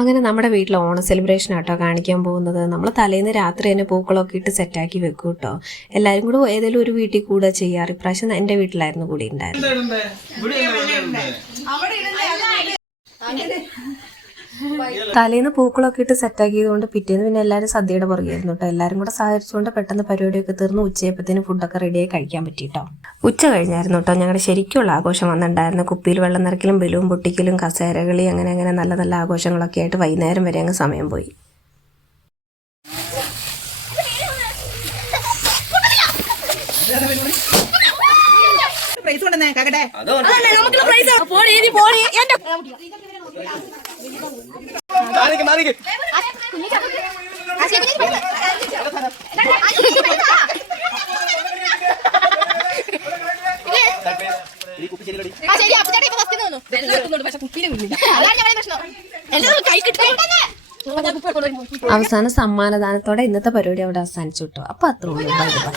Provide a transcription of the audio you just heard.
അങ്ങനെ നമ്മുടെ വീട്ടിൽ ഓണം സെലിബ്രേഷൻ ആട്ടോ കാണിക്കാൻ പോകുന്നത്. നമ്മൾ തലേന്ന് രാത്രി തന്നെ പൂക്കളൊക്കെ ഇട്ട് സെറ്റാക്കി വെക്കും കേട്ടോ. എല്ലാവരും കൂടെ ഏതെങ്കിലും ഒരു വീട്ടിൽ കൂടെ ചെയ്യാറ്. ഇപ്രാവശ്യം എൻ്റെ വീട്ടിലായിരുന്നു കൂടി ഉണ്ടായിരുന്നത്. തലേന്ന് പൂക്കളൊക്കെ ഇട്ട് സെറ്റാക്കിയത് കൊണ്ട് പിറ്റേന്ന് പിന്നെ എല്ലാവരും സദ്യയുടെ പുറകെയായിരുന്നു കേട്ടോ. എല്ലാവരും കൂടെ സഹകരിച്ചുകൊണ്ട് പെട്ടെന്ന് പരിപാടിയൊക്കെ തീർന്ന് ഉച്ചയപ്പത്തിന് ഫുഡൊക്കെ റെഡിയായി കഴിക്കാൻ പറ്റിയിട്ടോ. ഉച്ച കഴിഞ്ഞായിരുന്നു കേട്ടോ ഞങ്ങളുടെ ശരിക്കുള്ള ആഘോഷം വന്നിട്ടുണ്ടായിരുന്നു. കുപ്പിയിൽ വെള്ളം നിറയ്ക്കലും ബലൂൺ പൊട്ടിക്കലും കസേരകളി അങ്ങനെ അങ്ങനെ നല്ല നല്ല ആഘോഷങ്ങളൊക്കെ ആയിട്ട് വൈകുന്നേരം വരെ അങ്ങ് സമയം പോയി. അവസാന സമ്മാനദാനത്തോടെ ഇന്നത്തെ പരിപാടി അവിടെ അവസാനിച്ചു കിട്ടും. അപ്പൊ അത്ര ഉള്ളൂ. Bye bye.